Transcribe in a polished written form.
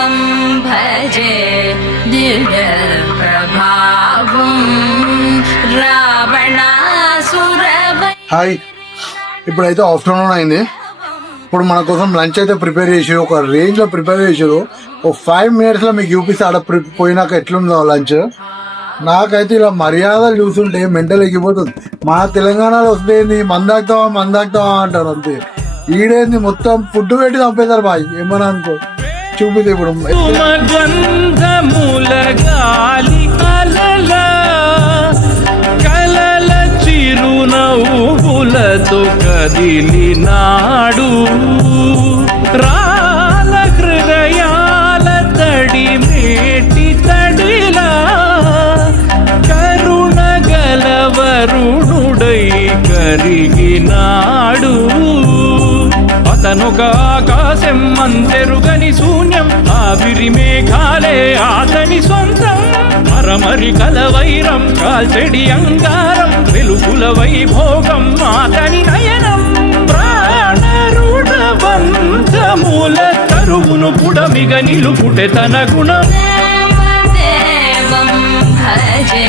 देवं भजे दिव्यप्रभावं रावणासुरवै హాయ్, ఇప్పుడైతే ఆఫ్టర్నూన్ అయింది. ఇప్పుడు మన కోసం లంచ్ అయితే ప్రిపేర్ చేసారు, ఒక రేంజ్లో ప్రిపేర్ చేసారు. ఒక 5 minutesలో మీకు చూపిస్తే ఆడ పోయినాక ఎట్లుందో లంచ్. నాకైతే ఇలా మర్యాదలు చూస్తుంటే మెంటల్ ఎక్కిపోతుంది. మా తెలంగాణలో వస్తేంది మందాక్తావా అంటారు అంతే. ఈడేంది మొత్తం ఫుడ్ పెట్టి చంపేశారు బాయ్, ఏమన్నా అనుకో. చూపితే ఇప్పుడు చిరునవ్వులతో కదిలినాడు రాల హృదయాల తడి మేటి తడిలా కరుణ గలవరుణుడై కరిగినాడు. అతనొక ఆకాశం అంతెరుగని శూన్యం, ఆవిరి మేఘాలే అతని సొంతం. మరమరి కలవైరం కాల్చెడి అంగారం, వెలుగుల వైభోగం అతని నయనం. ప్రాణరుణ బంధముల కరువును పుడమిగ నిలుపుటె తన గుణం. देवं भजे